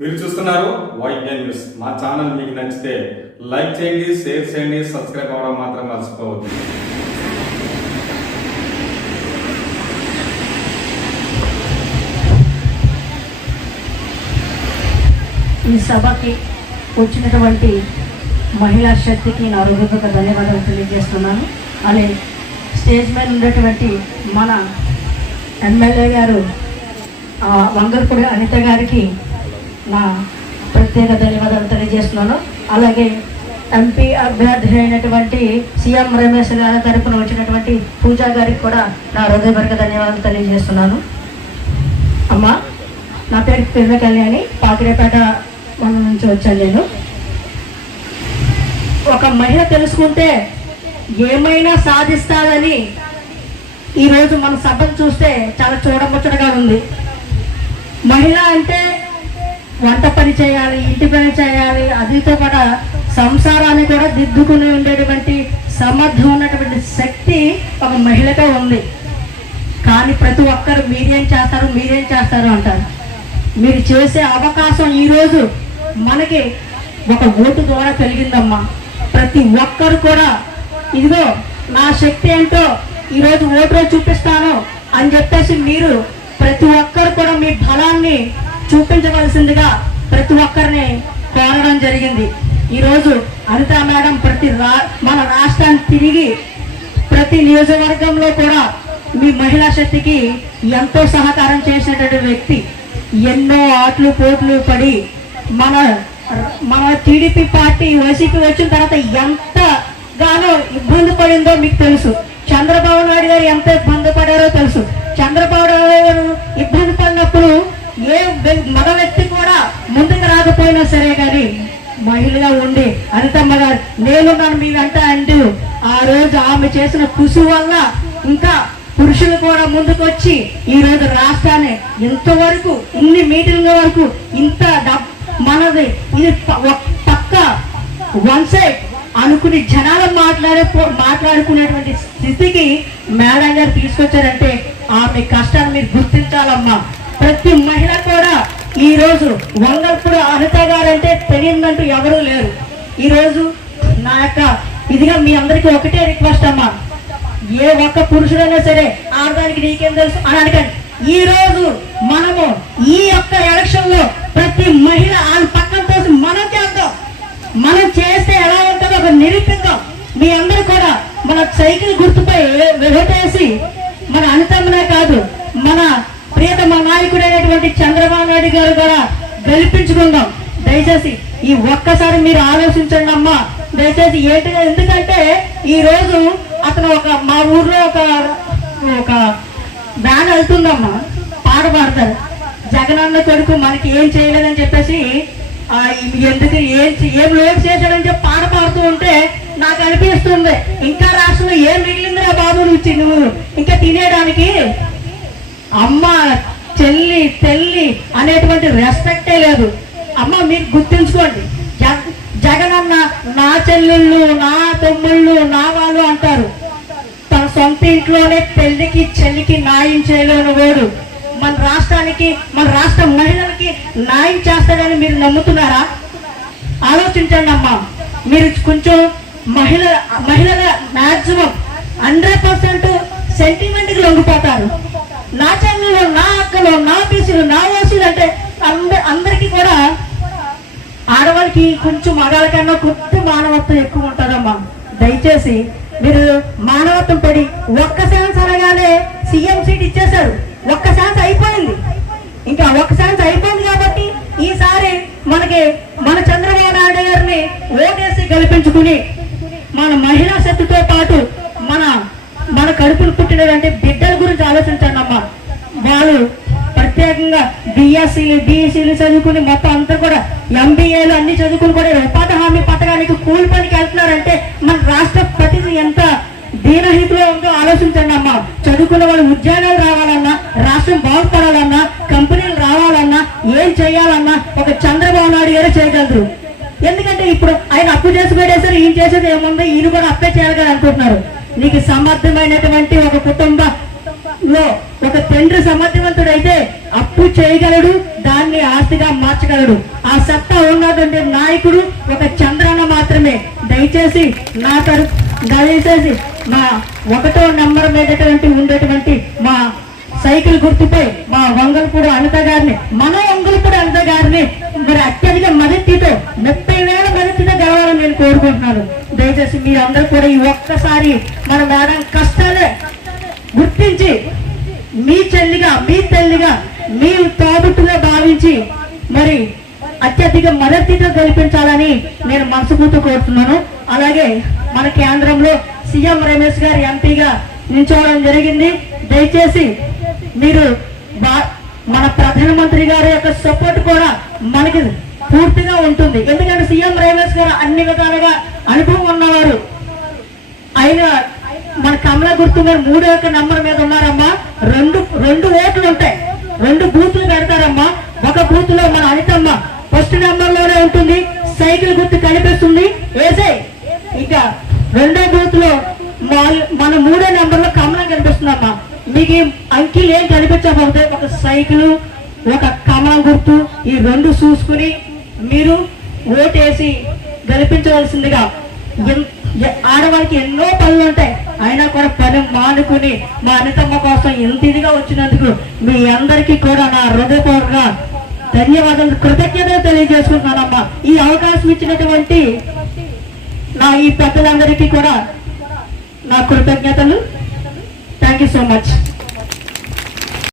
మీరు చూస్తున్నారు వైట్ఎన్ న్యూస్. మా ఛానల్ మీకు నచ్చితే లైక్ చేయండి, షేర్ చేయండి, సబ్స్క్రైబ్ అవ్వడం మాత్రం మర్చిపోవద్దు. ఈ సభకి వచ్చినటువంటి మహిళా శక్తికి నా హృదయపూర్వక ధన్యవాదాలు తెలియజేస్తున్నాను. అలాగే స్టేజ్ మీద ఉన్నటువంటి మన ఎమ్మెల్యే గారు వంగల్పూడి అనిత గారికి నా ప్రత్యేక ధన్యవాదాలు తెలియజేస్తున్నాను. అలాగే ఎంపీ అభ్యర్థి అయినటువంటి సీఎం రమేష్ గారి తరపున వచ్చినటువంటి పూజా గారికి కూడా నా హృదయపూర్వక ధన్యవాదాలు తెలియజేస్తున్నాను. అమ్మ, నా పేరు పిల్ల కళ్యాణి, పాకిరేపేట మండలం నుంచి వచ్చాను. నేను ఒక మహిళ తెలుసుకుంటే ఏమైనా సాధిస్తాదని ఈరోజు మన సభను చూస్తే చాలా చూడముచ్చటగా ఉంది. మహిళ అంటే వంట పని చేయాలి, ఇంటి పని చేయాలి, అదితో కూడా సంసారాన్ని కూడా దిద్దుకుని ఉండేటువంటి సమర్థం ఉన్నటువంటి శక్తి ఒక మహిళగా ఉంది. కానీ ప్రతి ఒక్కరు మీరేం చేస్తారు అంటారు. మీరు చేసే అవకాశం ఈరోజు మనకి ఒక ఓటు ద్వారా కలిగిందమ్మా. ప్రతి ఒక్కరు కూడా ఇదిగో నా శక్తి ఏంటో ఈరోజు ఓటులో చూపిస్తాను అని చెప్పేసి మీరు ప్రతి ఒక్కరు కూడా మీ బలాన్ని చూపించవలసిందిగా ప్రతి ఒక్కరిని కోరడం జరిగింది. ఈరోజు అనితా మేడం మన రాష్ట్రాన్ని తిరిగి ప్రతి నియోజకవర్గంలో కూడా మీ మహిళా శక్తికి ఎంతో సహకారం చేసినటువంటి వ్యక్తి. ఎన్నో ఆటలు పోట్లు పడి మన టీడీపీ పార్టీ వైసీపీ వచ్చిన తర్వాత ఎంతగానో ఇబ్బంది పడిందో మీకు తెలుసు. చంద్రబాబు నాయుడు గారు ఎంత ఇబ్బంది పడారో తెలుసు. చంద్రబాబు నాయుడు గారు ఇబ్బంది పడినప్పుడు ఏ మగ వ్యక్తి కూడా ముందుకు రాకపోయినా సరే కానీ మహిళగా ఉండి అనితమ్మ గారు నేనున్నాను మీ వెంట అంటూ ఆ రోజు ఆమె చేసిన కృషి వల్ల ఇంకా పురుషులు కూడా ముందుకు వచ్చి ఈ రోజు రాష్ట్రాన్ని ఇంతవరకు ఇన్ని మీటింగ్ల వరకు ఇంత మనది ఇది పక్క వన్ సైడ్ అనుకుని జనాలు మాట్లాడుకునేటువంటి స్థితికి మేడం గారు తీసుకొచ్చారంటే ఆమె కష్టాన్ని మీరు గుర్తించాలమ్మా. ప్రతి మహిళ కూడా ఈ రోజు వంగల్పూడి అనిత గారంటే తెలియదంటూ ఎవరూ లేరు. ఈరోజు నా యొక్క ఇదిగా మీ అందరికీ ఒకటే రిక్వెస్ట్ అమ్మా, ఏ ఒక్క పురుషుడైనా సరే ఆడదానికి నీకేం తెలుసు అని అడగండి. ఈ రోజు మనము ఈ యొక్క ఎలక్షన్ లో ప్రతి మహిళ ఆయన పక్కన తోసి మనం చేద్దాం. మనం చేస్తే ఎలా ఉంటుందో ఒక నిరూపిద్దాం. మీ అందరూ కూడా మన సైకిల్ గుర్తుపై వెహటేసి మన అనితమ్మనే కాదు మన ప్రియతమ నాయకుడైనటువంటి చంద్రబాబు నాయుడు గారు కూడా గెలిపించుకుందాం. దయచేసి ఈ ఒక్కసారి మీరు ఆలోచించండి అమ్మా. దయచేసి ఎందుకంటే ఈ రోజు అతను మా ఊర్లో ఒక వ్యాన్ వెళ్తుందమ్మా, పాట పాడతారు. జగనన్న కొడుకు మనకి ఏం చేయలేదని చెప్పేసి ఎందుకు ఏం లోటు చేశాడని చెప్పి పాట పాడుతూ ఉంటే నాకు అనిపిస్తుంది ఇంకా రాష్ట్రంలో ఏం మిగిలిందిరా బాబు నువ్వు ఇంకా తినేయడానికి. అమ్మ చెల్లి తెల్లి అనేటువంటి రెస్పెక్టే లేదు. అమ్మ మీరు గుర్తుంచుకోండి, జగనన్న నా చెల్లెళ్ళు నా తమ్ముళ్ళు నా వాళ్ళు అంటారు. తన సొంత ఇంట్లోనే పెళ్లికి చెల్లికి న్యాయం చేయలేని వాడు మన రాష్ట్రానికి మన రాష్ట్ర మహిళలకి న్యాయం చేస్తాడని మీరు నమ్ముతున్నారా? ఆలోచించండి అమ్మా. మీరు కొంచెం మహిళల మ్యాక్సిమం 100% సెంటిమెంట్కి లొంగిపోతారు. నా చెల్లెలు నా అక్కలు నా బీసీలు నా ఓసీలు అంటే అందరికీ కూడా ఆడవాళ్ళకి కొంచెం మగాళ్ళ కన్నా కొద్ది మానవత్వం ఎక్కువ ఉంటుందమ్మా. దయచేసి మీరు మానవత్వం పడి ఒక్క ఛాన్స్ అనగానే సీఎం సీట్ ఇచ్చేశారు. ఒక్క ఛాన్స్ అయిపోయింది, ఇంకా ఒక్క ఛాన్స్ అయిపోయింది కాబట్టి ఈసారి మన చంద్రబాబు నాయుడు గారిని ఓటేసి గెలిపించుకుని మన మహిళా శక్తితో పాటు మన కడుపులు పుట్టినటువంటి బిడ్డల గురించి ఆలోచించండి అమ్మా. వాళ్ళు ప్రత్యేకంగా బిఎస్సీలు బీఎస్సీలు చదువుకుని మొత్తం అంతా కూడా ఎంబీఏలు అన్ని చదువుకుని కూడా ఉపాధి హామీ పథకానికి కూలి పనికి వెళ్తున్నారంటే మన రాష్ట్ర ప్రతిదీ ఎంత దీనహితిలో ఉందో ఆలోచించండి అమ్మా. చదువుకున్న వాళ్ళు ఉద్యోగాలు రావాలన్నా, రాష్ట్రం బాగుపడాలన్నా, కంపెనీలు రావాలన్నా, ఏం చేయాలన్నా ఒక చంద్రబాబు నాయుడు గారే చేయగలరు. ఎందుకంటే ఇప్పుడు ఆయన అప్పు చేసి పెట్టేసరి ఈయన చేసేది ఏముంది, ఈయన కూడా అప్పే చేయాలి కదా అనుకుంటున్నారు. నీకు సమర్థమైనటువంటి ఒక కుటుంబ లో ఒక తండ్రి సమర్థవంతుడైతే అప్పు చేయగలడు, దాన్ని ఆస్తిగా మార్చగలడు. ఆ సత్తా ఉన్నటువంటి నాయకుడు ఒక చంద్రన్న మాత్రమే. దయచేసి దయచేసి మా 1వ నెంబర్ మీద ఉండేటువంటి మా సైకిల్ గుర్తుపై మా వంగల్పూడి అనిత గారిని, మన వంగల్పూడి అనిత గారిని మరి అత్యధిక మద్దతుతో 30,000 మద్దతుతో గెలవాలని నేను కోరుకుంటున్నాను. దయచేసి మీరందరూ కూడా ఈ ఒక్కసారి మన మేడం కష్టాలే గుర్తించి మీ చెల్లిగా, మీ తల్లిగా, మీ తోబుట్టుగా భావించి మరి అత్యధిక మద్దతుతో గెలిపించాలని నేను మనస్ఫూర్తి కోరుతున్నాను. అలాగే మన కేంద్రంలో సీఎం రమేష్ గారు ఎంపీగా నిల్చోవడం జరిగింది. దయచేసి మీరు మన ప్రధానమంత్రి గారి యొక్క సపోర్ట్ కూడా మనకి పూర్తిగా ఉంటుంది. ఎందుకంటే సీఎం రమేష్ గారు అన్ని విధాలుగా అనుభవం ఉన్నవారు. ఆయన మన కమల గుర్తు మీద 3వ నెంబర్ మీద ఉన్నారమ్మా. రెండు ఓట్లు ఉంటాయి, 2 బూతులు పెడతారమ్మా. ఒక బూత్ లో మన అనితమ్మ ఫస్ట్ నెంబర్ లోనే ఉంటుంది, సైకిల్ గుర్తు కనిపిస్తుంది వేసే. ఇక 2వ బూత్ లో మన 3వ నెంబర్ లో కమలం కనిపిస్తుందమ్మా. మీకు అంకిలు ఏం కనిపించకపోతే ఒక సైకిల్, ఒక కమలం గుర్తు, ఈ 2 చూసుకుని మీరు ఓటేసి గెలిపించవలసిందిగా. ఆడవాళ్ళకి ఎన్నో పనులు ఉంటాయి, అయినా కూడా పని మానుకుని మా అనితమ్మ కోసం ఎంత ఇదిగా వచ్చినందుకు మీ అందరికీ కూడా నా హృదయపూర్వక ధన్యవాదాలు, కృతజ్ఞతలు తెలియజేసుకుంటున్నానమ్మా. ఈ అవకాశం ఇచ్చినటువంటి నా ఈ పెద్దలందరికీ కూడా నా కృతజ్ఞతలు. Thank you so much.